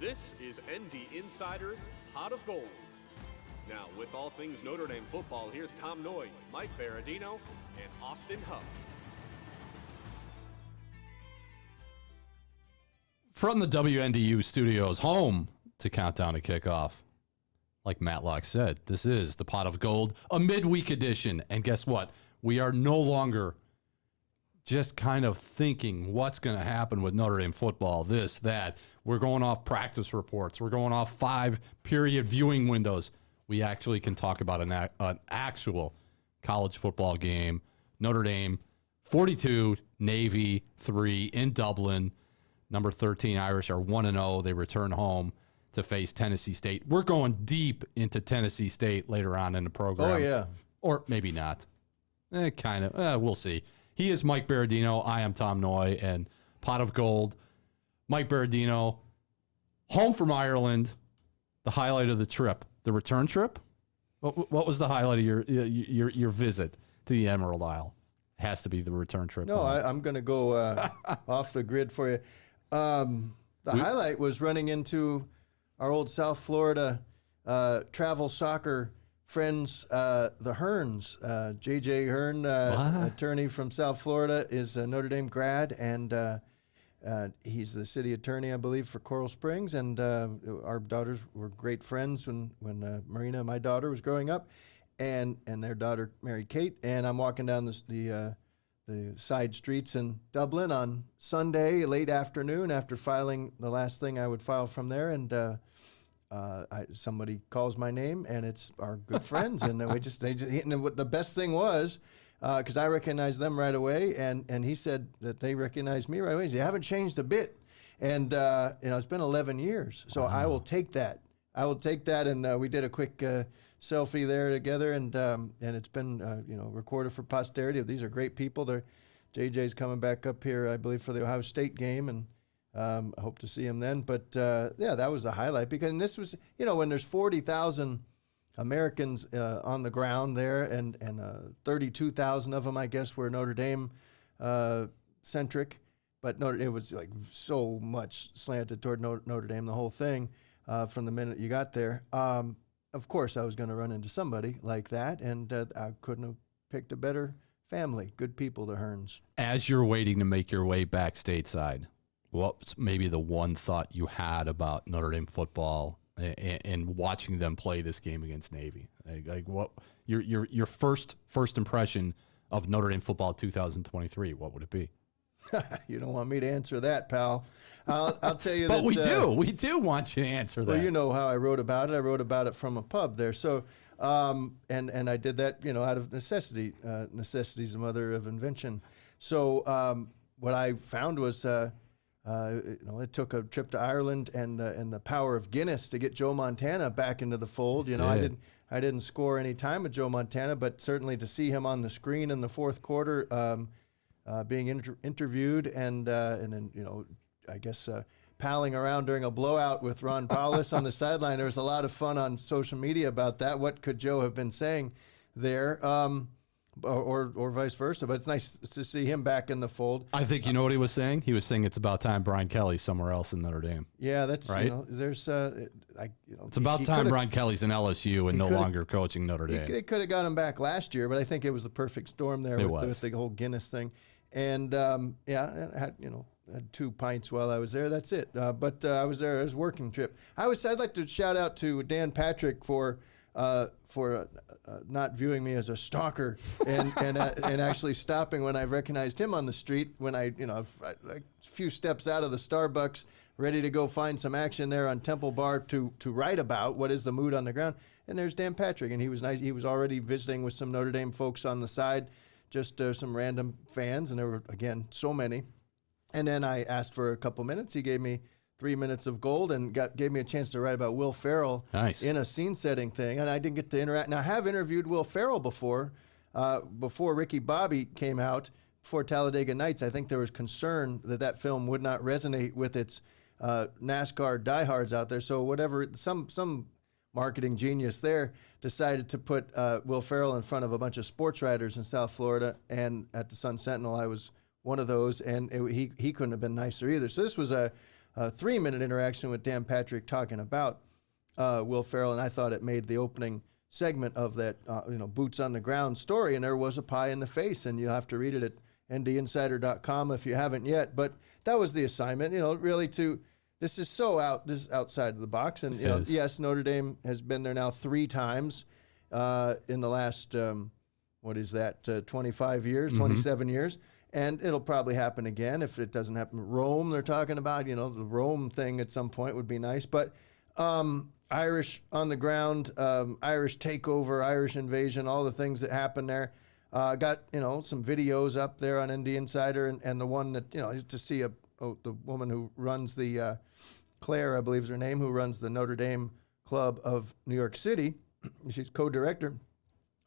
This is ND Insider's Pot of Gold. Now, with all things Notre Dame football, here's Tom Noie, Mike Berardino, and Austin Huff. From the WNDU studios, home to Countdown to Kickoff. Like Matlock said, this is the Pot of Gold, a midweek edition. And guess what? We are no longer just kind of thinking what's going to happen with Notre Dame football, this, that. We're going off practice reports. We're going off 5-period viewing windows. We actually can talk about an actual college football game. Notre Dame 42, Navy 3 in Dublin. Number 13 Irish are 1-0. They return home to face Tennessee State. We're going deep into Tennessee State later on in the program. Oh, yeah. Or maybe not. Kind of. We'll see. He is Mike Berardino. I am Tom Noie, and Pot of Gold. Mike Berardino, home from Ireland, the highlight of the trip. The return trip? What was the highlight of your visit to the Emerald Isle? Has to be the return trip. No, I'm going to go off the grid for you. The highlight was running into our old South Florida travel soccer friends, the Hearns. J.J. Hearn, attorney from South Florida, is a Notre Dame grad, and he's the city attorney, I believe, for Coral Springs. And our daughters were great friends when Marina, my daughter, was growing up, and their daughter, Mary Kate. And I'm walking down the side streets in Dublin on Sunday, late afternoon, after filing the last thing I would file from there, and somebody calls my name, and it's our good friends, and they just and what the best thing was, because I recognized them right away, and he said that they recognized me right away. He said, "You haven't changed a bit," and it's been 11 years, so wow. I will take that. And we did a quick selfie there together, and it's been recorded for posterity. These are great people. JJ's coming back up here, I believe, for the Ohio State game, and I hope to see him then. But that was the highlight, because this was, when there's 40,000 Americans on the ground there, and 32,000 of them, I guess, were Notre Dame centric, but it was like so much slanted toward Notre Dame, the whole thing, from the minute you got there. Of course, I was going to run into somebody like that, and I couldn't have picked a better family, good people, the Hearns. As you're waiting to make your way back stateside, what's maybe the one thought you had about Notre Dame football and watching them play this game against Navy? Like what your first impression of Notre Dame football 2023? What would it be? You don't want me to answer that, pal. I'll tell you but that. We do want you to answer that. Well, you know how I wrote about it. I wrote about it from a pub there. So, and I did that, out of necessity. Necessity is the mother of invention. So, what I found was, it took a trip to Ireland and the power of Guinness to get Joe Montana back into the fold. I didn't score any time with Joe Montana, but certainly to see him on the screen in the fourth quarter, being interviewed, and then I guess palling around during a blowout with Ron Paulus on the sideline. There was a lot of fun on social media about that. What could Joe have been saying there, or vice versa? But it's nice to see him back in the fold. I think you know what he was saying. He was saying it's about time Brian Kelly's somewhere else in Notre Dame. Yeah, that's right. There's it's about time Brian Kelly's in LSU and no longer coaching Notre Dame. It could have got him back last year, but I think it was the perfect storm there with the whole Guinness thing. And I had 2 pints while I was there. That's it. But I was there. It was a working trip. I'd like to shout out to Dan Patrick for not viewing me as a stalker and actually stopping when I recognized him on the street when a few steps out of the Starbucks, ready to go find some action there on Temple Bar to write about what is the mood on the ground. And there's Dan Patrick, and he was nice. He was already visiting with some Notre Dame folks on the side, just some random fans, and there were, again, so many. And then I asked for a couple minutes. He gave me 3 minutes of gold and gave me a chance to write about Will Ferrell in a scene-setting thing. And I didn't get to interact. Now, I have interviewed Will Ferrell before Ricky Bobby came out, before Talladega Nights. I think there was concern that film would not resonate with its NASCAR diehards out there. So some marketing genius there decided to put Will Ferrell in front of a bunch of sports writers in South Florida. And at the Sun Sentinel, I was one of those, and he couldn't have been nicer either. So this was a 3-minute interaction with Dan Patrick talking about Will Ferrell, and I thought it made the opening segment of that boots on the ground story, and there was a pie in the face, and you have to read it at ndinsider.com if you haven't yet. But that was the assignment, really this is outside of the box, and yes, Notre Dame has been there now 3 times in the last 25 years, 27 years. And it'll probably happen again if it doesn't happen. Rome, they're talking about, the Rome thing at some point would be nice. But Irish on the ground, Irish takeover, Irish invasion, all the things that happen there. Got, some videos up there on ND Insider, and the one that, to see the woman who runs the, Claire, I believe is her name, who runs the Notre Dame Club of New York City. She's co-director.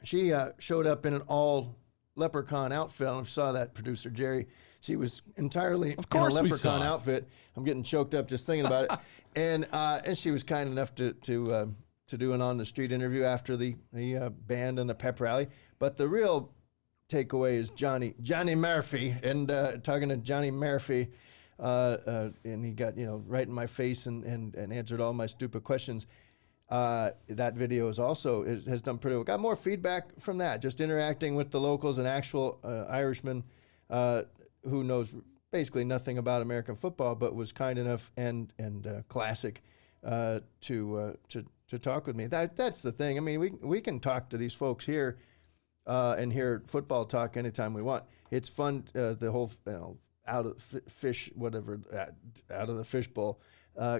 She showed up in an all leprechaun outfit. I saw that, producer Jerry. She was entirely in a leprechaun outfit. I'm getting choked up just thinking about it. And she was kind enough to do an on the street interview after the band and the pep rally. But the real takeaway is Johnny Murphy, and talking to Johnny Murphy, and he got right in my face and answered all my stupid questions. That video has done pretty well. Got more feedback from that, just interacting with the locals, an actual Irishman who knows basically nothing about American football, but was kind enough and classic to talk with me. That's the thing. I mean, we can talk to these folks here and hear football talk anytime we want. It's fun. The whole out of the fishbowl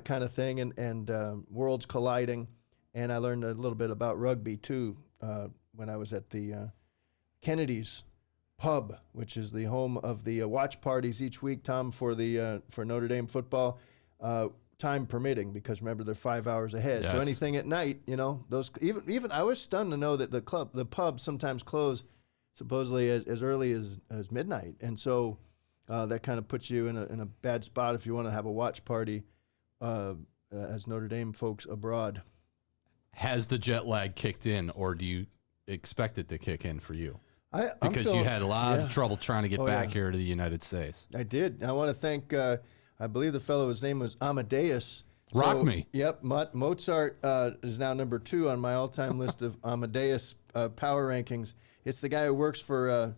kind of thing, and worlds colliding. And I learned a little bit about rugby, too, when I was at the Kennedy's Pub, which is the home of the watch parties each week, Tom, for Notre Dame football, time permitting, because remember, they're 5 hours ahead. Yes. So anything at night, those even I was stunned to know that the pubs sometimes close supposedly as early as midnight. And so that kind of puts you in a bad spot if you want to have a watch party as Notre Dame folks abroad. Has the jet lag kicked in, or do you expect it to kick in for you? Because you had a lot of trouble trying to get back here to the United States. I did. I want to thank, I believe the fellow, his name was Amadeus. Rock me. Yep. Mozart is now number 2 on my all-time list of Amadeus power rankings. It's the guy who works for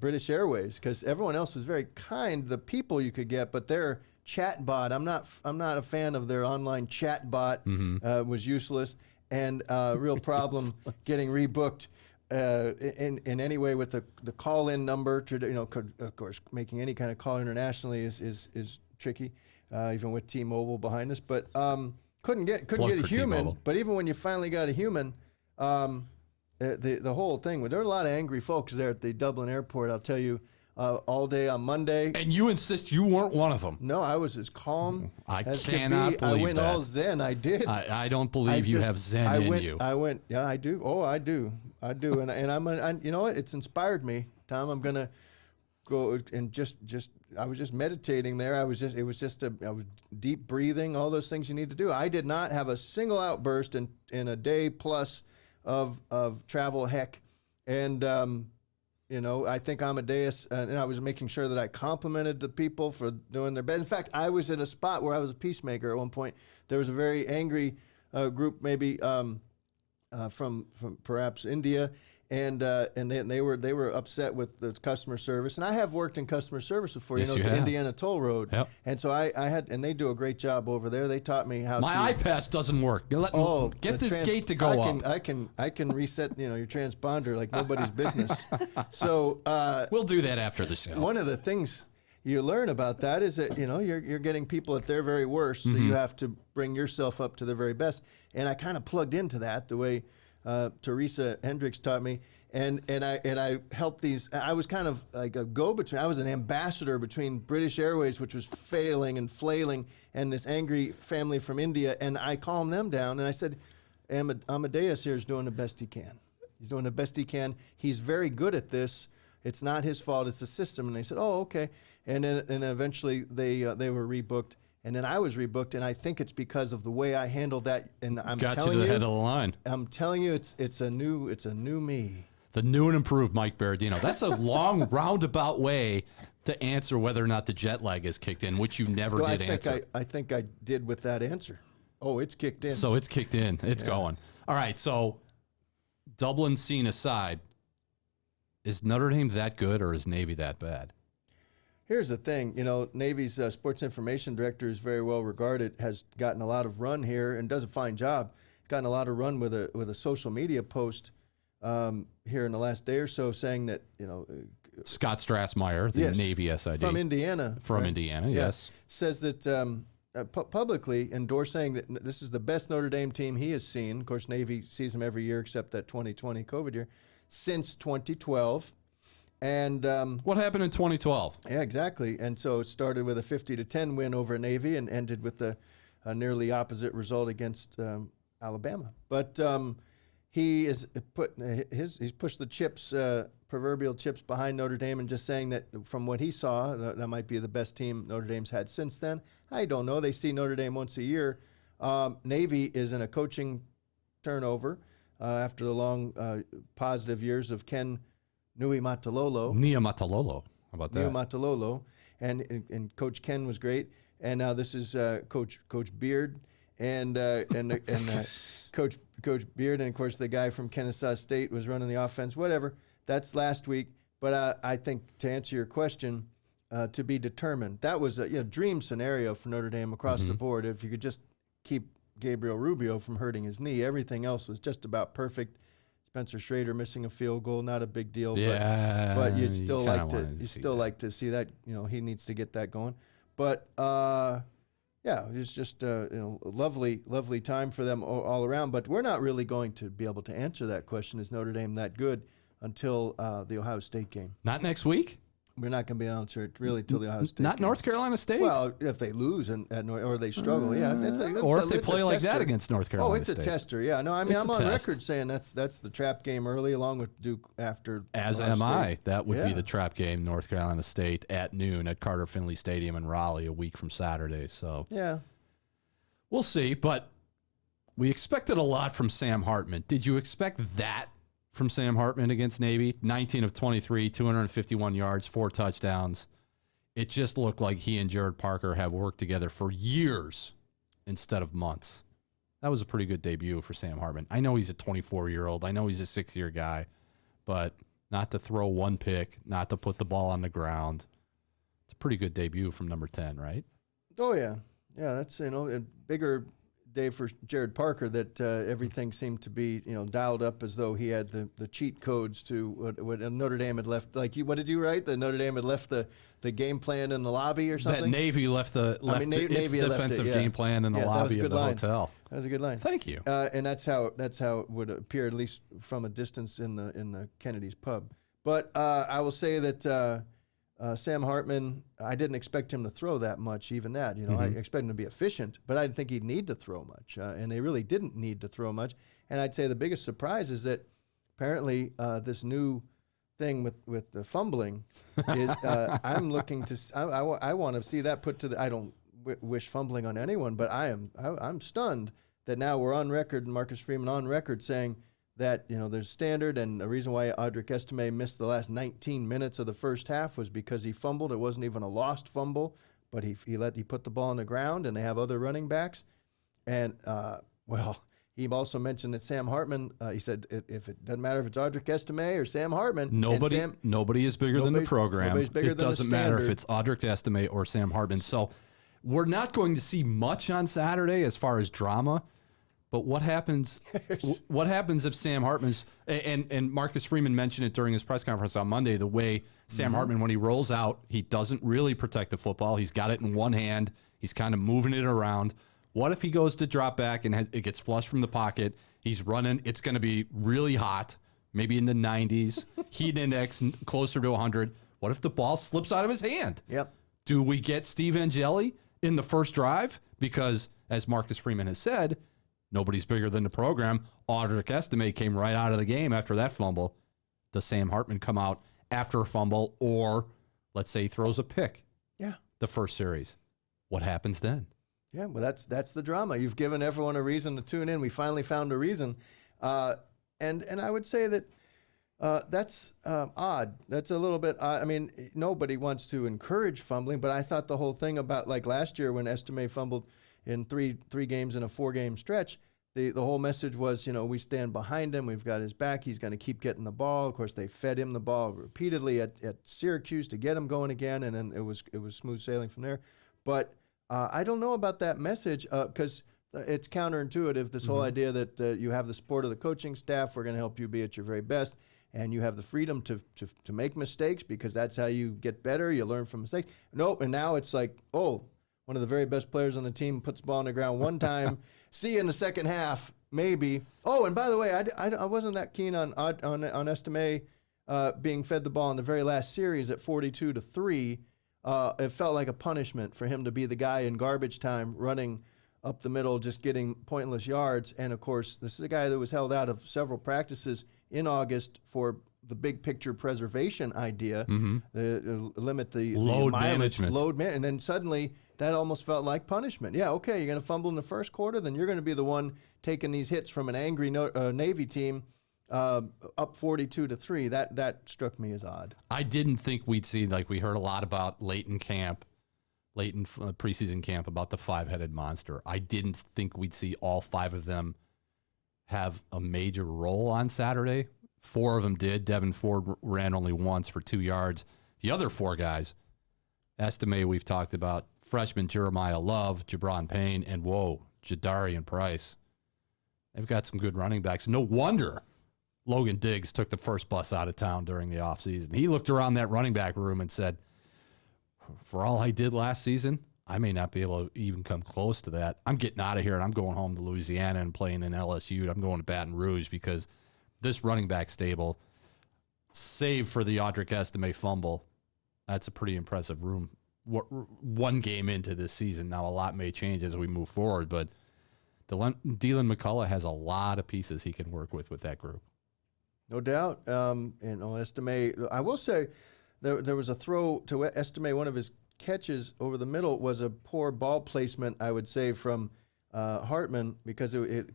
British Airways, because everyone else was very kind, the people you could get, but their chat bot, I'm not a fan of their online chat bot. Was useless, and real problem getting rebooked in any way with the call-in number. Of course, making any kind of call internationally is tricky, even with T-Mobile behind us. But couldn't get a human. T-Mobile. But even when you finally got a human, the whole thing. There were a lot of angry folks there at the Dublin airport. I'll tell you. All day on Monday. And you insist you weren't one of them. No, I was as calm as cannot could be. Believe I went that. all zen. I did. I don't believe you have zen in you. I went, yeah, I do. Oh, I do. And you know what? It's inspired me, Tom. I'm going to go and I was just meditating there. I was deep breathing, all those things you need to do. I did not have a single outburst in a day plus of travel heck. And, I think Amadeus, and I was making sure that I complimented the people for doing their best. In fact, I was in a spot where I was a peacemaker at one point. There was a very angry group, maybe from perhaps India, and they were upset with the customer service. And I have worked in customer service before, yes, the Indiana Toll Road. Yep. And so I had, and they do a great job over there. They taught me how My iPass doesn't work. Get this gate to go up. I can reset, your transponder like nobody's business. So we'll do that after the show. One of the things you learn about that is that you're getting people at their very worst, so you have to bring yourself up to their very best. And I kind of plugged into that the way Teresa Hendricks taught me, and I helped these. I was kind of like a go-between. I was an ambassador between British Airways, which was failing and flailing, and this angry family from India, and I calmed them down, and I said, Amadeus here is doing the best he can. He's doing the best he can. He's very good at this. It's not his fault. It's the system. And they said, oh, okay. And then eventually they were rebooked. And then I was rebooked, and I think it's because of the way I handled that. And I'm got telling you to the you, head of the line. I'm telling you, it's a new me. The new and improved Mike Berardino. That's a long roundabout way to answer whether or not the jet lag has kicked in, which you never did answer. I think I did with that answer. Oh, it's kicked in. So it's kicked in. It's going. All right, so Dublin scene aside, is Notre Dame that good or is Navy that bad? Here's the thing. Navy's sports information director is very well regarded, has gotten a lot of run here and does a fine job. Gotten a lot of run with a social media post here in the last day or so saying that, Scott Strassmeyer, the Navy SID. From Indiana. From Indiana, yes. Says that publicly endorsing that this is the best Notre Dame team he has seen. Of course, Navy sees them every year except that 2020 COVID year, since 2012. And what happened in 2012? Yeah, exactly. And so it started with a 50-10 win over Navy and ended with a nearly opposite result against Alabama. But he is he's pushed the chips, proverbial chips, behind Notre Dame, and just saying that from what he saw, that might be the best team Notre Dame's had since then. I don't know. They see Notre Dame once a year. Navy is in a coaching turnover after the long positive years of Ken Niumatalolo. How about that? Niumatalolo, and Coach Ken was great, and now this is Coach Beard and Coach Beard, and of course the guy from Kennesaw State was running the offense. Whatever, that's last week. But I think to answer your question, to be determined. That was a dream scenario for Notre Dame across the board. If you could just keep Gabriel Rubio from hurting his knee, everything else was just about perfect. Spencer Schrader missing a field goal, not a big deal. Yeah, but you'd still like to see that. He needs to get that going. But it's just lovely time for them all around. But we're not really going to be able to answer that question. Is Notre Dame that good until the Ohio State game? Not next week. We're not going to be able to answer it really till the Ohio State Not game. North Carolina State? Well, if they lose or they struggle, or if they play like that against North Carolina State. Oh, it's a tester. Yeah, no, I'm on record saying that's the trap game early, along with Duke after. As am I. That would be the trap game, North Carolina State at noon at Carter Finley Stadium in Raleigh, a week from Saturday. So yeah, we'll see. But we expected a lot from Sam Hartman. Did you expect that from Sam Hartman against Navy? 19 of 23, 251 yards, 4 touchdowns. It just looked like he and Jared Parker have worked together for years instead of months. That was a pretty good debut for Sam Hartman. I know he's a 24-year-old. I know he's a 6-year guy, but not to throw one pick, not to put the ball on the ground. It's a pretty good debut from number 10, right? Oh, yeah. Yeah, that's, a bigger day for Jared Parker that everything seemed to be, dialed up as though he had the cheat codes to what Notre Dame had left. Like, what did you write? That Notre Dame had left the game plan in the lobby or something? That Navy left its defensive game plan in the lobby of the hotel. That was a good line. Thank you. And that's how it would appear, at least from a distance in the Kennedy's pub. But I will say that Sam Hartman, I didn't expect him to throw that much, even that. I expected him to be efficient, but I didn't think he'd need to throw much. And they really didn't need to throw much. And I'd say the biggest surprise is that apparently this new thing with the fumbling is I'm looking to I want to see that put to the. I don't wish fumbling on anyone, but I'm stunned that now we're on record, and Marcus Freeman on record saying that there's standard, and the reason why Audric Estime missed the last 19 minutes of the first half was because he fumbled. It wasn't even a lost fumble, but he put the ball on the ground, and they have other running backs. And he also mentioned that Sam Hartman. He said if it doesn't matter if it's Audric Estime or Sam Hartman, nobody is bigger than the program. Nobody's bigger it than doesn't the matter if it's Audric Estime or Sam Hartman. So we're not going to see much on Saturday as far as drama. But what happens? What happens if Sam Hartman's and Marcus Freeman mentioned it during his press conference on Monday? The way Sam Hartman, when he rolls out, he doesn't really protect the football. He's got it in one hand. He's kind of moving it around. What if he goes to drop back and it gets flushed from the pocket? He's running. It's going to be really hot, maybe in the 90s. Heat index closer to 100. What if the ball slips out of his hand? Yep. Do we get Steve Angeli in the first drive? Because as Marcus Freeman has said, nobody's bigger than the program. Audric Estime came right out of the game after that fumble. Does Sam Hartman come out after a fumble, or let's say he throws a pick? Yeah. The first series. What happens then? Yeah, well, that's the drama. You've given everyone a reason to tune in. We finally found a reason. And I would say that That's odd. That's a little bit odd. I mean, nobody wants to encourage fumbling, but I thought the whole thing about like last year when Estime fumbled in three games in a 4-game stretch, the whole message was, we stand behind him. We've got his back. He's going to keep getting the ball. Of course, they fed him the ball repeatedly at Syracuse to get him going again, and then it was smooth sailing from there. But I don't know about that message because it's counterintuitive, this whole idea that you have the support of the coaching staff. We're going to help you be at your very best, and you have the freedom to make mistakes because that's how you get better. You learn from mistakes. Nope, and now it's like, one of the very best players on the team puts the ball on the ground one time. See you in the second half, maybe. Oh, and by the way, I wasn't that keen on Estime being fed the ball in the very last series at 42-3. It felt like a punishment for him to be the guy in garbage time running up the middle, just getting pointless yards. And, of course, this is a guy that was held out of several practices in August for the big picture preservation idea, limit the load mileage, management. And then suddenly that almost felt like punishment. Yeah, okay, you're going to fumble in the first quarter, then you're going to be the one taking these hits from an angry Navy team up 42-3. That struck me as odd. I didn't think we'd see, like we heard a lot about late in preseason camp about the 5-headed monster. I didn't think we'd see all 5 of them have a major role on Saturday. 4 of them did. Devin Ford ran only once for 2 yards. The other 4 guys, Estime we've talked about, freshman Jeremiah Love, Jabron Payne, and Jadarian Price. They've got some good running backs. No wonder Logan Diggs took the first bus out of town during the offseason. He looked around that running back room and said, for all I did last season, I may not be able to even come close to that. I'm getting out of here, and I'm going home to Louisiana and playing in LSU. I'm going to Baton Rouge because this running back stable, save for the Audric Estime fumble, that's a pretty impressive room. One game into this season. Now, a lot may change as we move forward, but Dylan McCullough has a lot of pieces he can work with that group. No doubt. Estime, I will say there was a throw to Estime. One of his catches over the middle was a poor ball placement, I would say, from Hartman because it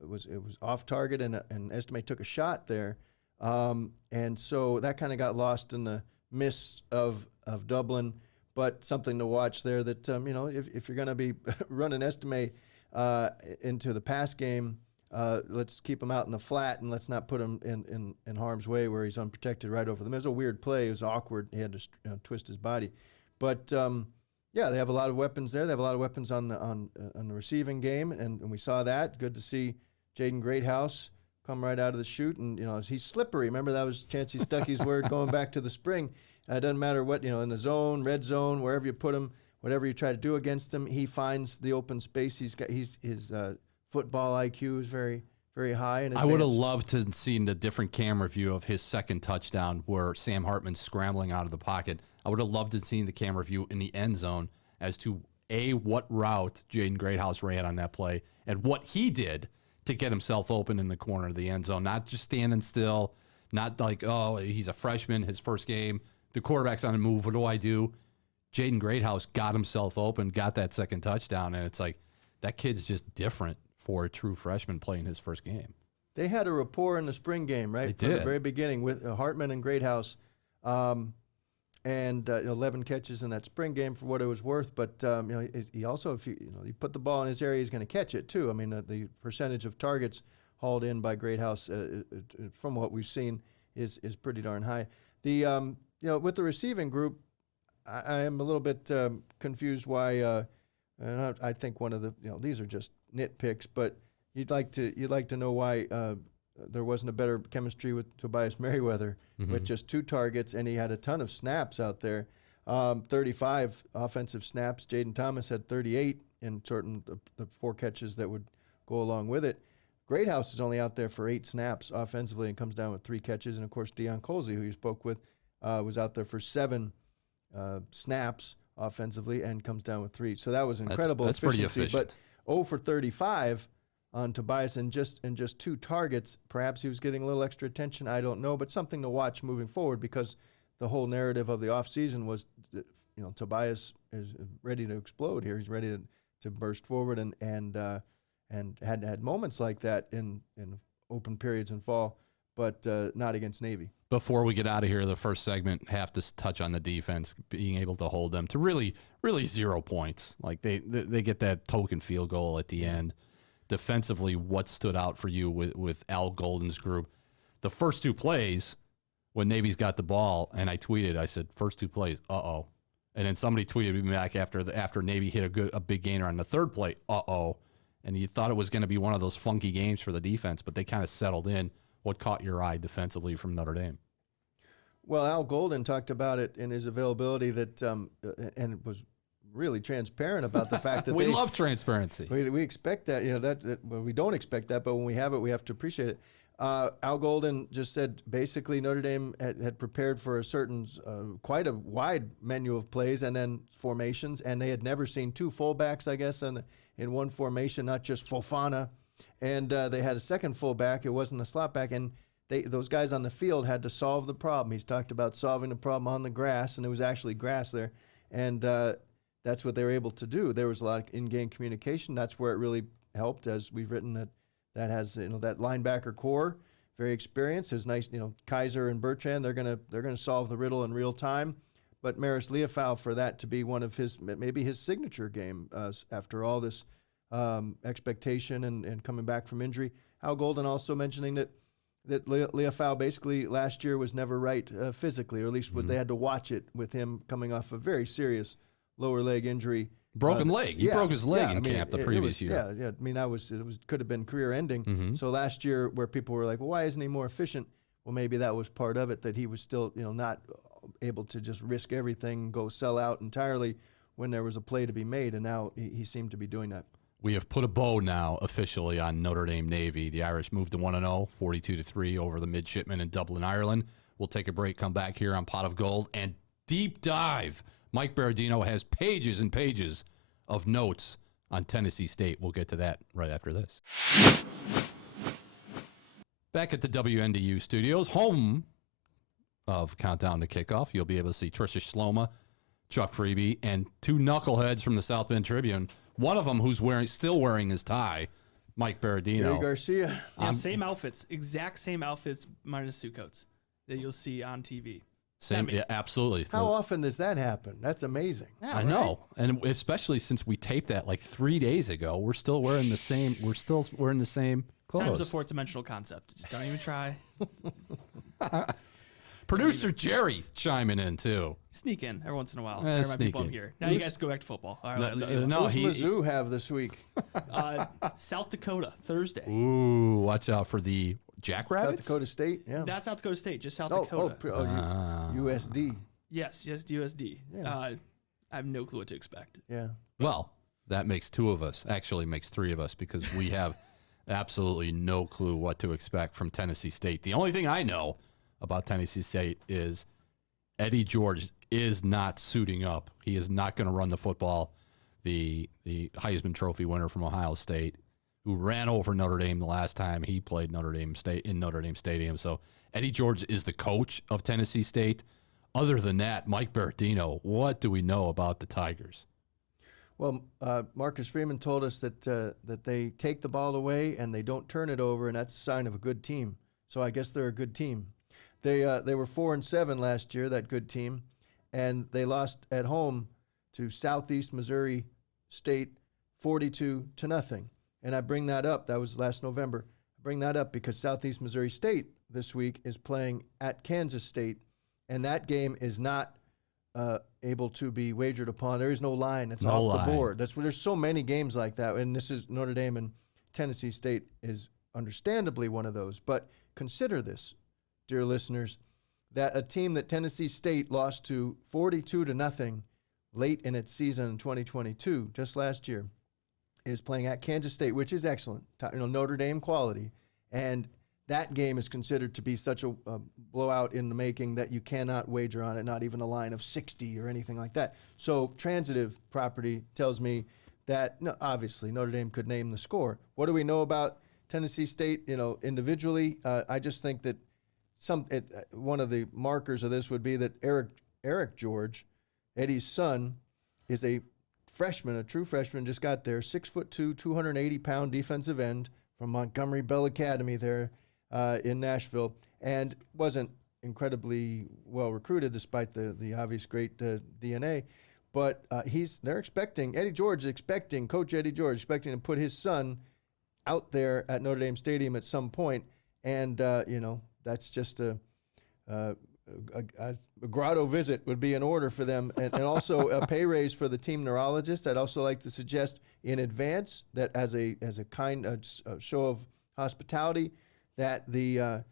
was off target and Estime took a shot there. And so that kind of got lost in the miss of Dublin. But something to watch there that, if you're going to be running Estime into the pass game, let's keep him out in the flat and let's not put him in harm's way where he's unprotected right over them. It was a weird play. It was awkward. He had to twist his body. But, they have a lot of weapons there. They have a lot of weapons on the receiving game, and we saw that. Good to see Jaden Greathouse come right out of the chute. And, he's slippery. Remember, that was Chancey Stuckey's word going back to the spring. It doesn't matter what, in the zone, red zone, wherever you put him, whatever you try to do against him, he finds the open space. His football IQ is very, very high. And I would have loved to have seen the different camera view of his second touchdown where Sam Hartman's scrambling out of the pocket. I would have loved to have seen the camera view in the end zone as to, what route Jaden Greathouse ran on that play and what he did to get himself open in the corner of the end zone. Not just standing still, not like, he's a freshman, his first game. The quarterback's on the move. What do I do? Jaden Greathouse got himself open, got that second touchdown, and it's like that kid's just different for a true freshman playing his first game. They had a rapport in the spring game, right? They did. From the very beginning with Hartman and Greathouse, and 11 catches in that spring game for what it was worth. But he also, if you put the ball in his area, he's going to catch it too. I mean, the percentage of targets hauled in by Greathouse, from what we've seen, is pretty darn high. The with the receiving group, I am a little bit confused why. And I think one of the these are just nitpicks, but you'd like to know why there wasn't a better chemistry with Tobias Merriweather with just 2 targets, and he had a ton of snaps out there, 35 offensive snaps. Jaden Thomas had 38 in certain the 4 catches that would go along with it. Greathouse is only out there for 8 snaps offensively and comes down with 3 catches, and of course Deion Colsey, who you spoke with, was out there for 7 snaps offensively and comes down with 3. So that was incredible that's efficiency. Pretty efficient. But 0 for 35 on Tobias and just 2 targets. Perhaps he was getting a little extra attention. I don't know, but something to watch moving forward because the whole narrative of the offseason was, Tobias is ready to explode here. He's ready to burst forward and had moments like that in open periods in fall. but not against Navy. Before we get out of here, the first segment, have to touch on the defense, being able to hold them to really 0 points. Like they get that token field goal at the end. Defensively, what stood out for you with Al Golden's group? The first 2 plays, when Navy's got the ball, and I tweeted, I said, first 2 plays, uh-oh. And then somebody tweeted me back after Navy hit a big gainer on the third play, uh-oh. And you thought it was going to be one of those funky games for the defense, but they kind of settled in. What caught your eye defensively from Notre Dame? Well, Al Golden talked about it in his availability that, and was really transparent about the fact that we love transparency. We expect that, well, we don't expect that, but when we have it, we have to appreciate it. Al Golden just said basically Notre Dame had prepared for a certain, quite a wide menu of plays and then formations, and they had never seen 2 fullbacks, I guess, in one formation, not just Fofana. And they had a second fullback. It wasn't a slot back, and those guys on the field had to solve the problem. He's talked about solving the problem on the grass, and there was actually grass there, and that's what they were able to do. There was a lot of in-game communication. That's where it really helped, as we've written that has that linebacker core, very experienced. There's nice, Kaiser and Bertrand. They're gonna solve the riddle in real time. But Maris Leofau, for that to be one of maybe his signature game after all this expectation and coming back from injury. Al Golden also mentioning that Leofau basically last year was never right physically, or at least they had to watch it with him coming off a very serious lower leg injury. Broken leg. He broke his leg in camp the previous year. Yeah. I mean, could have been career ending. So last year, where people were like, well, why isn't he more efficient? Well, maybe that was part of it, that he was still, not able to just risk everything, go sell out entirely when there was a play to be made, and now he seemed to be doing that. We have put a bow now officially on Notre Dame Navy. The Irish moved to 1-0, 42-3 over the midshipmen in Dublin, Ireland. We'll take a break, come back here on Pot of Gold, and deep dive. Mike Berardino has pages and pages of notes on Tennessee State. We'll get to that right after this. Back at the WNDU studios, home of Countdown to Kickoff, you'll be able to see Trisha Sloma, Chuck Freeby, and 2 knuckleheads from the South Bend Tribune. One of them who's still wearing his tie, Mike Berardino. Jerry Garcia. Yeah, same outfits, exact same outfits minus suit coats that you'll see on TV. Yeah, absolutely. How often does that happen? That's amazing. Yeah, I know, and especially since we taped that like 3 days ago, we're still wearing the same. We're still wearing the same clothes. Time's a 4th-dimensional concept. Just don't even try. Producer Jerry chiming in too. Sneak in every once in a while. Yeah, There might be sneak people in. here. Now you guys go back to football. All right, No, Who's Mizzou have this week? South Dakota Thursday. Ooh, watch out for the Jackrabbits. South Dakota State. Yeah. Not South Dakota State, just South Dakota. USD. Yes, just USD. Yeah. I have no clue what to expect. Yeah. Well, that makes 2 of us. Actually, makes 3 of us because we have absolutely no clue what to expect from Tennessee State. The only thing I know about Tennessee State is Eddie George is not suiting up. He is not going to run the football. The Heisman Trophy winner from Ohio State, who ran over Notre Dame the last time he played Notre Dame State in Notre Dame Stadium. So Eddie George is the coach of Tennessee State. Other than that, Mike Berardino, what do we know about the Tigers? Well, Marcus Freeman told us that they take the ball away and they don't turn it over, and that's a sign of a good team. So I guess they're a good team. They were 4-7 last year, that good team, and they lost at home to Southeast Missouri State 42-0. And I bring that up. That was last November. I bring that up because Southeast Missouri State this week is playing at Kansas State, and that game is not able to be wagered upon. There is no line. It's off the board. There's so many games like that, and this is Notre Dame, and Tennessee State is understandably one of those. But consider this, dear listeners, that a team that Tennessee State lost to 42-0 late in its season in 2022, just last year, is playing at Kansas State, which is excellent, Notre Dame quality, and that game is considered to be such a blowout in the making that you cannot wager on it, not even a line of 60 or anything like that. So transitive property tells me that, obviously, Notre Dame could name the score. What do we know about Tennessee State, individually? I just think that one of the markers of this would be that Eric George, Eddie's son, is a freshman, a true freshman, just got there, 6'2", 280-pound defensive end from Montgomery Bell Academy there. in Nashville, and wasn't incredibly well recruited despite the obvious great DNA. But they're expecting, Coach Eddie George expecting to put his son out there at Notre Dame Stadium at some point, and that's just a grotto visit would be in order for them, and also a pay raise for the team neurologist. I'd also like to suggest in advance that as a kind of show of hospitality, that the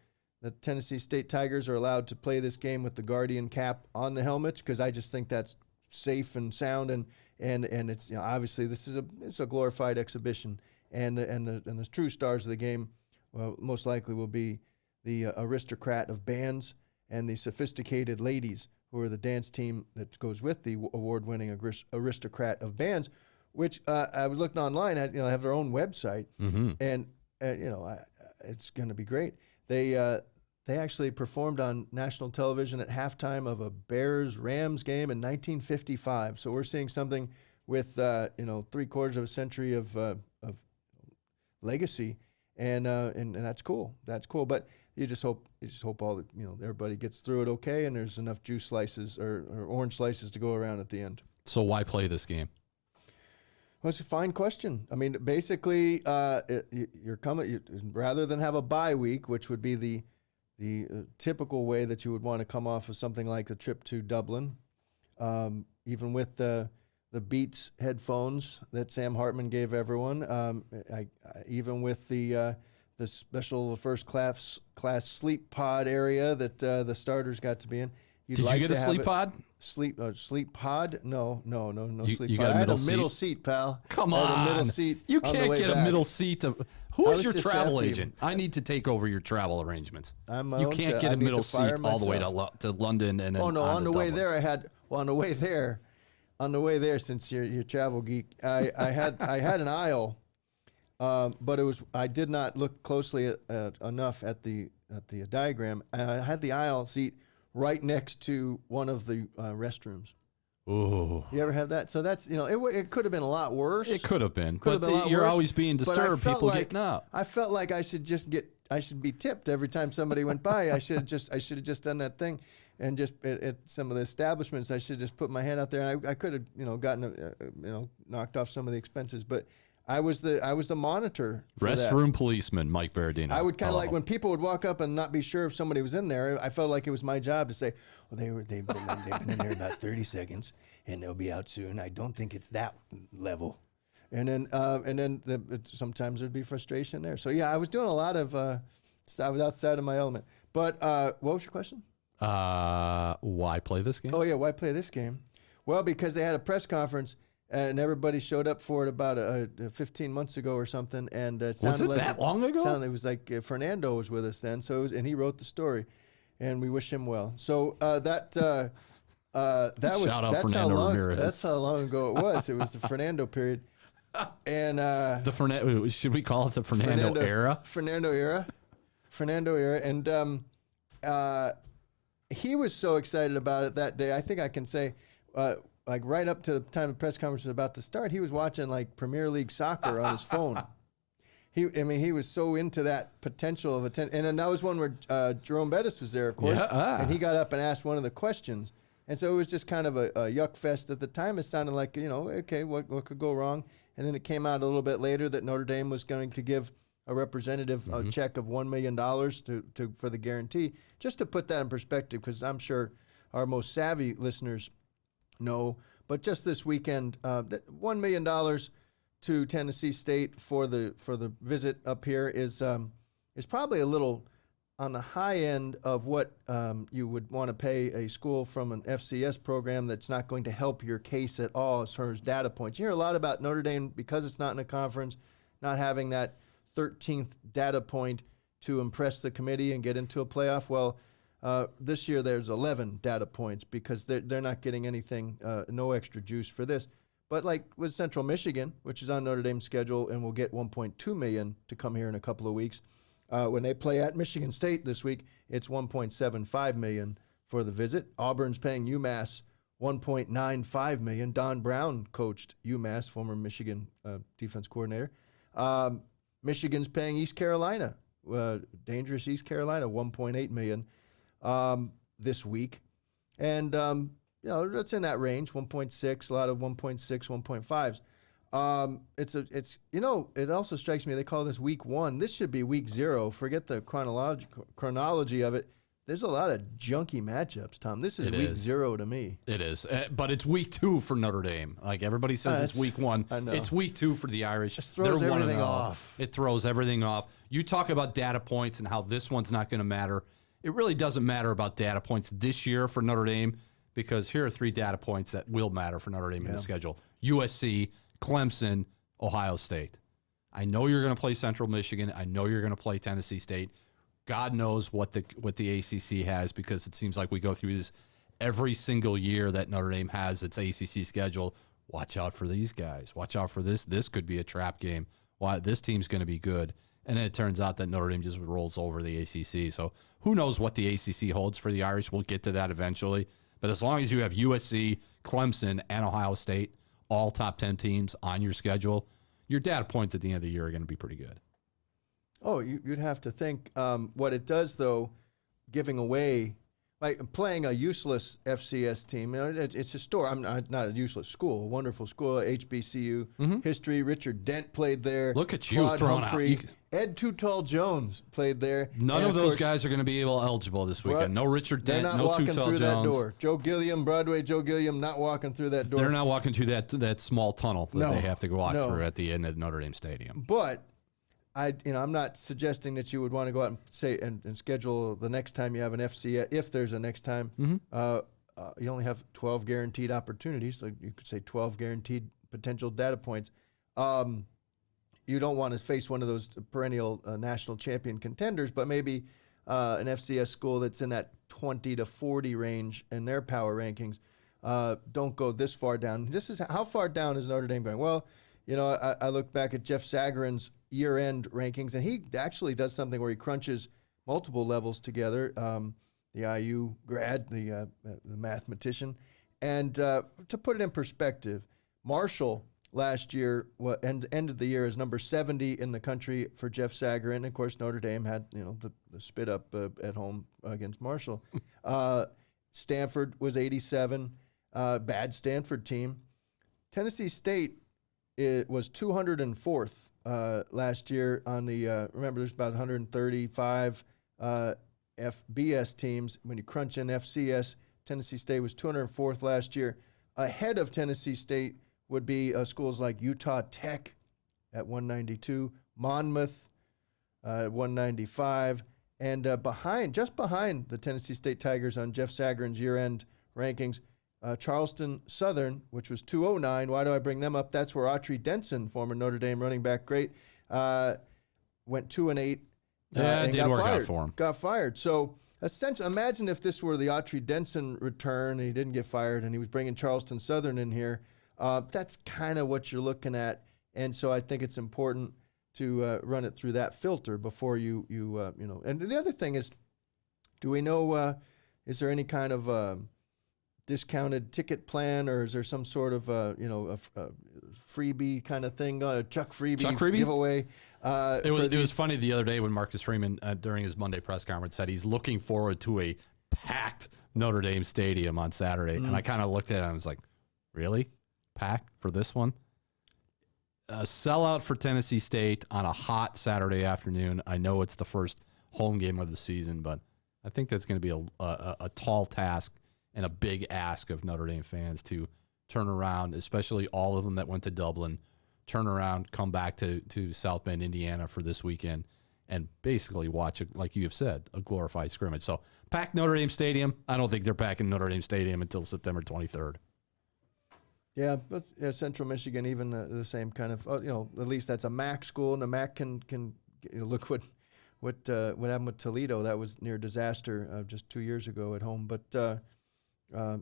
Tennessee State Tigers are allowed to play this game with the Guardian cap on the helmets, because I just think that's safe and sound, and it's obviously it's a glorified exhibition, and the true stars of the game most likely will be the aristocrat of bands and the sophisticated ladies, who are the dance team that goes with the award-winning aristocrat of bands, which I was looking online at. Have their own website, and it's going to be great. They actually performed on national television at halftime of a Bears-Rams game in 1955. So we're seeing something with 3/4 of a century of legacy, and that's cool. That's cool. But you just hope all everybody gets through it okay, and there's enough juice slices or orange slices to go around at the end. So why play this game? Well, it's a fine question. I mean, basically, you're coming rather than have a bye week, which would be the typical way that you would want to come off of something like the trip to Dublin, even with the Beats headphones that Sam Hartman gave everyone, even with the special first class sleep pod area that the starters got to be in. Did you get a sleep pod? Sleep pod? No sleep you pod. got a I had middle a middle seat, pal. Come I had on. a middle seat. You on the can't way get a back. middle seat. Who's your just travel happy. agent? I need to take over your travel arrearrangements. I'm my You own can't cha- get I a need middle to fire seat all the way myself. to London and then Oh no! on the way Dublin. there, I had. Well, on the way there, since you're travel geek, I had an aisle, but I did not look closely enough at the diagram. I had the aisle seat right next to one of the restrooms. Ooh. You ever had that? So that's it could have been a lot worse. It could have been, Could have but been a lot you're worse, always being but I disturbed. felt People like- getting up. I felt like I should be tipped every time somebody went by. I should have just done that thing, and just at some of the establishments, I should have just put my hand out there. I could have gotten knocked off some of the expenses, but I was the monitor for that. Restroom policeman Mike Berardino. I would kind of like Hello. when people would walk up and not be sure if somebody was in there. I felt like it was my job to say, "Well, they've been in there about 30 seconds, and they'll be out soon. I don't think it's that level." And then sometimes there'd be frustration there. So yeah, I was doing a lot of. I was outside of my element. But what was your question? Why play this game? Oh yeah, why play this game? Well, because they had a press conference. And everybody showed up for it about 15 months ago or something. And it sounded Was it that long ago? It was like Fernando was with us then. So and he wrote the story, and we wish him well. So that was Shout out that's Fernando how long Ramirez. that's how long ago it was. It was the Fernando period, and The Fernando, should we call it the Fernando era? Fernando era, and he was so excited about it that day. I think I can say. Like right up to the time the press conference was about to start, he was watching like Premier League soccer on his phone. He was so into that potential of attention. And then that was one where Jerome Bettis was there, of course, and he got up and asked one of the questions. And so it was just kind of a yuck fest at the time. It sounded like, okay, what could go wrong? And then it came out a little bit later that Notre Dame was going to give a representative a check of $1 million for the guarantee. Just to put that in perspective, because I'm sure our most savvy listeners know, but just this weekend, $1 million to Tennessee State for the visit up here is probably a little on the high end of what you would want to pay a school from an FCS program that's not going to help your case at all as far as data points. You hear a lot about Notre Dame because it's not in a conference, not having that 13th data point to impress the committee and get into a playoff. Well, this year there's 11 data points because they're not getting anything, no extra juice for this. But like with Central Michigan, which is on Notre Dame's schedule and will get $1.2 million to come here in a couple of weeks, when they play at Michigan State this week, it's $1.75 million for the visit. Auburn's paying UMass $1.95 million. Don Brown coached UMass, former Michigan defense coordinator. Michigan's paying East Carolina dangerous East Carolina, $1.8 million this week. And, that's in that range, 1.6, a lot of 1.6, 1.5s. It also strikes me, they call this week 1. This should be week 0. Forget the chronology of it. There's a lot of junky matchups, Tom. This is week 0 to me. It is. But it's week 2 for Notre Dame. Like everybody says it's week 1. I know. It's week 2 for the Irish. It throws They're everything 1-0. off. It throws everything off. You talk about data points and how this one's not going to matter. It really doesn't matter about data points this year for Notre Dame, because here are 3 data points that will matter for Notre Dame in the schedule. USC, Clemson, Ohio State. I know you're going to play Central Michigan. I know you're going to play Tennessee State. God knows what the ACC has, because it seems like we go through this every single year that Notre Dame has its ACC schedule. Watch out for these guys. Watch out for this. This could be a trap game. Why this team's going to be good. And then it turns out that Notre Dame just rolls over the ACC. So who knows what the ACC holds for the Irish? We'll get to that eventually. But as long as you have USC, Clemson, and Ohio State, all top 10 teams on your schedule, your data points at the end of the year are going to be pretty good. Oh, you'd have to think what it does, though, giving away, like playing a useless FCS team. It's a story. I'm not a useless school, a wonderful school, HBCU history. Richard Dent played there. Look at you Claude throwing Humphrey, out. Ed Too Tall Jones played there. None of those guys are going to be eligible this weekend. No Richard Dent, they're not no walking Too Tall through Jones. That door. Joe Gilliam, Broadway Joe Gilliam, not walking through that door. They're not walking through that small tunnel that they have to go out through at the end of Notre Dame Stadium. But I'm not suggesting that you would want to go out and say and schedule the next time you have an FCS, if there's a next time. You only have 12 guaranteed opportunities, so you could say 12 guaranteed potential data points. You don't want to face one of those perennial national champion contenders, but maybe an FCS school that's in that 20 to 40 range in their power rankings. Don't go this far down. This is how far down is Notre Dame going? Well, I look back at Jeff Sagarin's year-end rankings, and he actually does something where he crunches multiple levels together. The IU grad, the mathematician, and to put it in perspective, Marshall last year ended the year as number 70 in the country for Jeff Sagarin. And of course, Notre Dame had the spit up at home against Marshall. Stanford was 87, bad Stanford team. Tennessee State was 204th last year on the. Remember, there's about 135 FBS teams. When you crunch in FCS, Tennessee State was 204th last year. Ahead of Tennessee State would be schools like Utah Tech at 192, Monmouth at 195, and just behind the Tennessee State Tigers on Jeff Sagarin's year-end rankings, Charleston Southern, which was 209. Why do I bring them up? That's where Autry Denson, former Notre Dame running back, great, went 2-8. Yeah, it did work out for him. Got fired. So essentially, imagine if this were the Autry Denson return and he didn't get fired and he was bringing Charleston Southern in here. That's kind of what you're looking at. And so I think it's important to run it through that filter before you. And the other thing is, do we know, is there any kind of discounted ticket plan, or is there some sort of, a freebie kind of thing, Chuck Freebie giveaway? It was funny the other day when Marcus Freeman, during his Monday press conference, said he's looking forward to a packed Notre Dame Stadium on Saturday. And I kind of looked at it and I was like, really? Packed for this one? A sellout for Tennessee State on a hot Saturday afternoon. I know it's the first home game of the season, but I think that's going to be a tall task and a big ask of Notre Dame fans to turn around, especially all of them that went to Dublin, turn around, come back to South Bend, Indiana for this weekend, and basically watch, like you have said, a glorified scrimmage. So pack Notre Dame Stadium. I don't think they're packing Notre Dame Stadium until September 23rd. Yeah, but Central Michigan, even the same kind of, at least that's a MAC school, and the MAC can look what happened with Toledo. That was near disaster just 2 years ago at home. But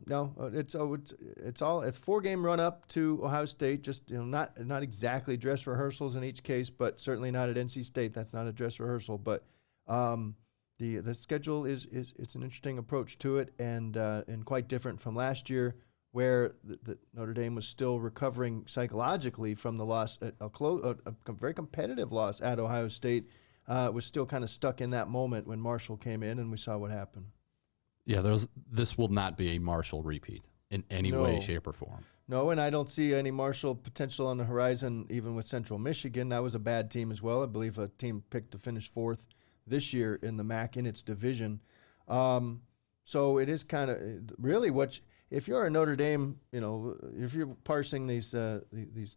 no, it's 4-game run up to Ohio State. Just not exactly dress rehearsals in each case, but certainly not at NC State. That's not a dress rehearsal. But the schedule is it's an interesting approach to it, and quite different from last year, where the Notre Dame was still recovering psychologically from the loss, a very competitive loss at Ohio State. was still kind of stuck in that moment when Marshall came in and we saw what happened. Yeah, this will not be a Marshall repeat in any way, shape, or form. No, and I don't see any Marshall potential on the horizon, even with Central Michigan. That was a bad team as well. I believe a team picked to finish 4th this year in the MAC in its division. So it is kind of really if you're a Notre Dame, if you're parsing these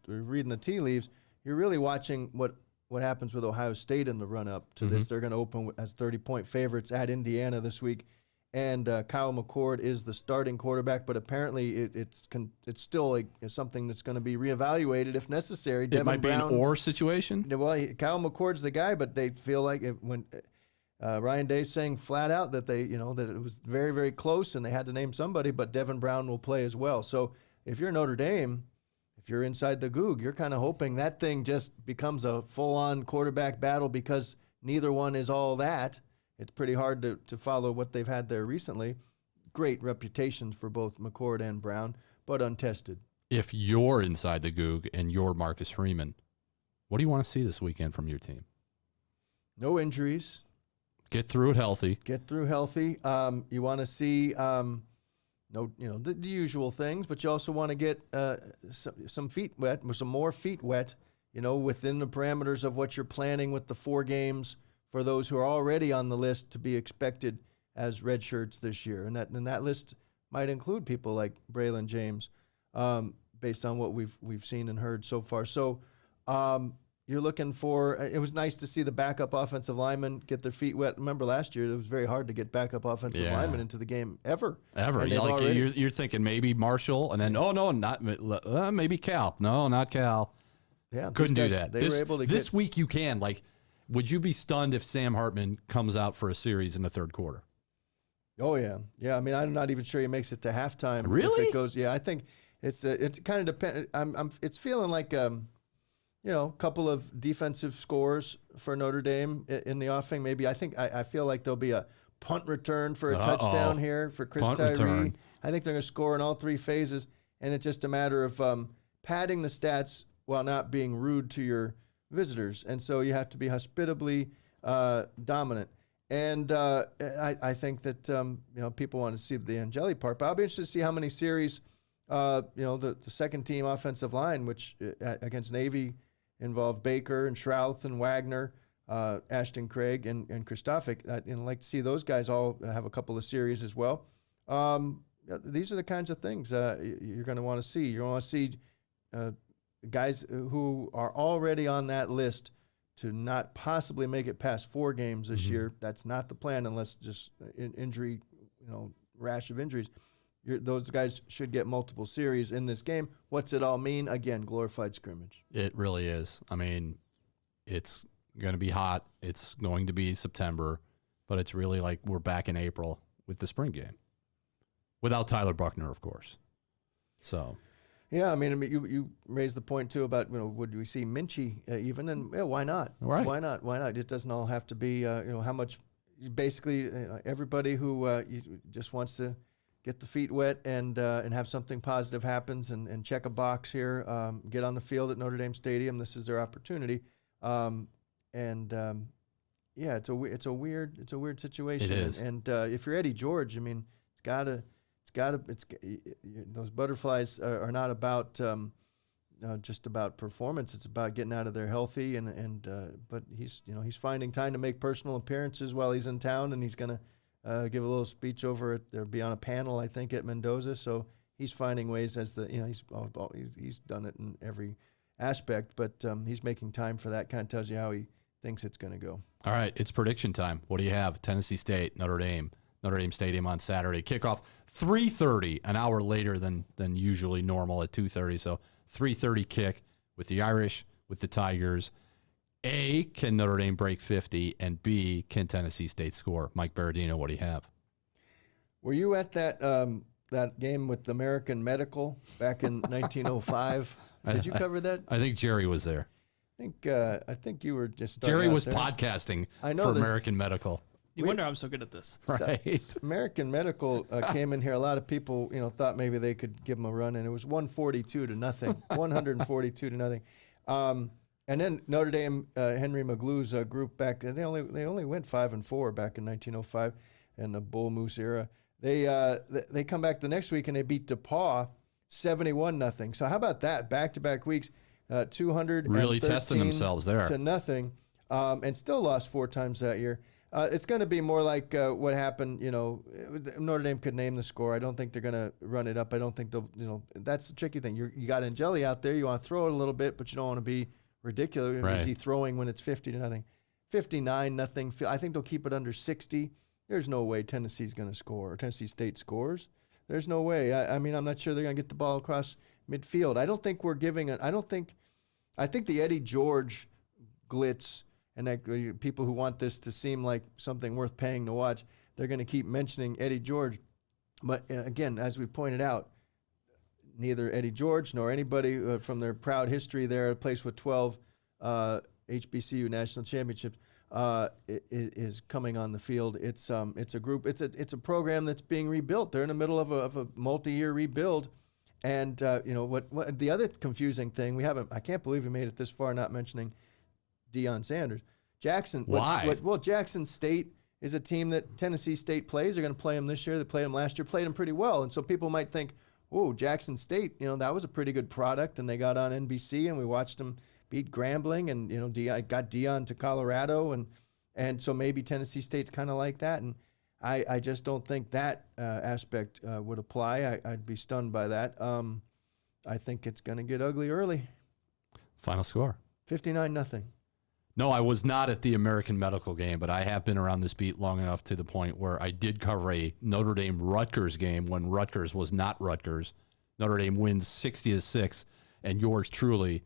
reading the tea leaves, you're really watching what happens with Ohio State in the run-up to this. They're going to open as 30-point favorites at Indiana this week. And Kyle McCord is the starting quarterback, but apparently it's still something that's going to be reevaluated if necessary. It might be an or situation. Well, Kyle McCord's the guy, but they feel like when Ryan Day's saying flat out that that it was very, very close and they had to name somebody, but Devin Brown will play as well. So if you're Notre Dame, if you're inside the Goog, you're kind of hoping that thing just becomes a full-on quarterback battle because neither one is all that. It's pretty hard to follow what they've had there recently. Great reputations for both McCord and Brown, but untested. If you're inside the Goog and you're Marcus Freeman, what do you want to see this weekend from your team? No injuries. Get through it healthy. You want to see the usual things, but you also want to get some feet wet, some more feet wet, within the parameters of what you're planning with the 4 games for those who are already on the list to be expected as redshirts this year. And that list might include people like Braylon James, based on what we've seen and heard so far. So you're looking for, it was nice to see the backup offensive linemen get their feet wet. Remember last year, it was very hard to get backup offensive linemen into the game ever. You're thinking maybe Marshall, and then, not maybe Cal. No, not Cal. Yeah, couldn't do that. They were able to this week you can. Would you be stunned if Sam Hartman comes out for a series in the third quarter? Oh, yeah. Yeah, I mean, I'm not even sure he makes it to halftime. Really? If it goes, I think it's kind of depends. It's feeling like, a couple of defensive scores for Notre Dame in the offing. Maybe I feel like there'll be a punt return for a touchdown here for Chris Tyree. I think they're going to score in all 3 phases, and it's just a matter of padding the stats while not being rude to your visitors, and so you have to be hospitably dominant. And I think that people want to see the Angeli part, but I'll be interested to see how many series the second team offensive line, which against Navy involved Baker and Schrouth and Wagner, Ashton Craig and Kristofic. I'd like to see those guys all have a couple of series as well. These are the kinds of things you're going to want to see. You're going to want to see guys who are already on that list to not possibly make it past 4 games this year. That's not the plan unless just injury, rash of injuries. Those guys should get multiple series in this game. What's it all mean? Again, glorified scrimmage. It really is. I mean, it's going to be hot. It's going to be September, but it's really like we're back in April with the spring game. Without Tyler Buckner, of course. So... Yeah, I mean, you raised the point too about would we see Minchie even, and why not? Right. Why not? It doesn't all have to be how much. Basically, everybody who just wants to get the feet wet and have something positive happens and check a box here, get on the field at Notre Dame Stadium. This is their opportunity, it's a weird situation. It is. And if you're Eddie George, I mean, those butterflies are not about just about performance. It's about getting out of there healthy, but he's finding time to make personal appearances while he's in town, and he's going to give a little speech over it. Be on a panel, I think, at Mendoza. So he's finding ways he's done it in every aspect, but he's making time for that. Kind of tells you how he thinks it's going to go. All right, it's prediction time. What do you have? Tennessee State, Notre Dame Stadium on Saturday. Kickoff 3:30, an hour later than usually normal at 2:30. So 3:30 kick with the Irish, with the Tigers. A, can Notre Dame break 50? And B, can Tennessee State score? Mike Berardino, what do you have? Were you at that game with American Medical back in 1905? Did you cover that? I think Jerry was there. I think you were just Jerry was there. podcasting for American Medical. You wonder I'm so good at this. Right. American Medical came in here. A lot of people, thought maybe they could give them a run, and it was 142 to nothing. 142 to nothing. And then Notre Dame, Henry Maglou's group back, they only went 5-4 back in 1905 in the Bull Moose era. They come back the next week and they beat DePauw 71-0. So how about that? Back-to-back weeks, 200 really testing themselves there to nothing, and still lost 4 times that year. It's going to be more like what happened. Notre Dame could name the score. I don't think they're going to run it up. I don't think they'll. That's the tricky thing. You got Angeli out there. You want to throw it a little bit, but you don't want to be ridiculous. Right. Is he throwing when it's 50-0, 59-0? I think they'll keep it under 60. There's no way Tennessee's going to score, or Tennessee State scores. There's no way. I mean, I'm not sure they're going to get the ball across midfield. I don't think we're giving it. I think the Eddie George glitz, and that people who want this to seem like something worth paying to watch, they're going to keep mentioning Eddie George. But again, as we pointed out, neither Eddie George nor anybody from their proud history there, a place with 12 HBCU national championships, is coming on the field. It's a group. It's a program that's being rebuilt. They're in the middle of a multi-year rebuild. And what the other confusing thing I can't believe we made it this far not mentioning Deion Sanders. Jackson. Why? Well, Jackson State is a team that Tennessee State plays. They're going to play them this year. They played them last year. Played them pretty well. And so people might think, "Oh, Jackson State, that was a pretty good product." And they got on NBC, and we watched them beat Grambling, and got Deion to Colorado, and so maybe Tennessee State's kind of like that. And I just don't think that aspect would apply. I'd be stunned by that. I think it's going to get ugly early. Final score. 59-0. No, I was not at the American Medical game, but I have been around this beat long enough to the point where I did cover a Notre Dame-Rutgers game when Rutgers was not Rutgers. Notre Dame wins 60-6, and yours truly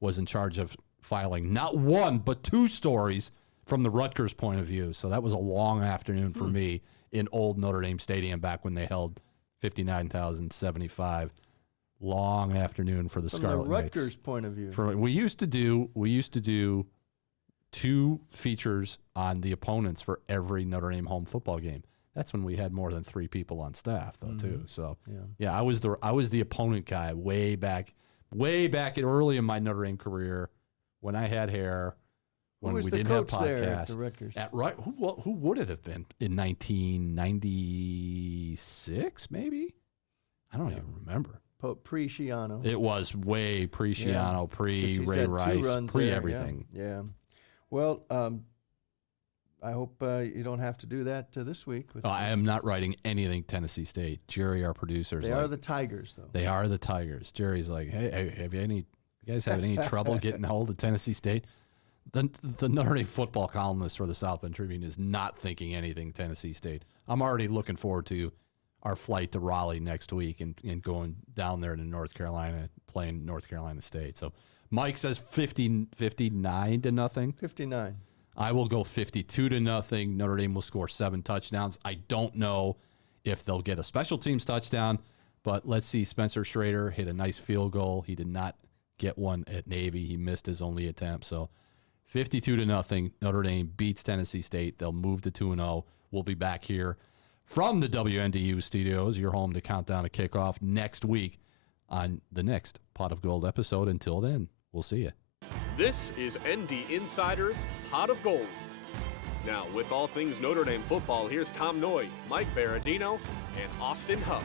was in charge of filing not one, but 2 stories from the Rutgers point of view. So that was a long afternoon for me in old Notre Dame Stadium back when they held 59,075. Long afternoon for the Scarlet Knights. From the Rutgers point of view. We used to do 2 features on the opponents for every Notre Dame home football game. That's when we had more than 3 people on staff, though, too. So yeah, I was the opponent guy way back early in my Notre Dame career when I had hair. When we didn't have podcasts. There at the Rutgers? Who would it have been in 1996? Maybe, I don't even remember. Pre-Schiano. It was way pre-Schiano, pre-Ray Rice, pre-everything. Yeah. Well, I hope you don't have to do that this week. I am not writing anything Tennessee State. Jerry, our producer, they are the Tigers, though. They are the Tigers. Jerry's like, hey, you guys have any trouble getting a hold of Tennessee State? The Notre Dame football columnist for the South Bend Tribune is not thinking anything Tennessee State. I'm already looking forward to our flight to Raleigh next week and going down there to North Carolina, playing North Carolina State. So Mike says 59-0. 59. I will go 52-0. Notre Dame will score 7 touchdowns. I don't know if they'll get a special teams touchdown, but let's see. Spencer Schrader hit a nice field goal. He did not get one at Navy. He missed his only attempt. So 52-0. Notre Dame beats Tennessee State. They'll move to 2-0. We'll be back here from the WNDU studios, your home to Countdown to Kickoff, next week on the next Pot of Gold episode. Until then, we'll see you. This is ND Insider's Pot of Gold. Now, with all things Notre Dame football, here's Tom Noie, Mike Berardino, and Austin Huff.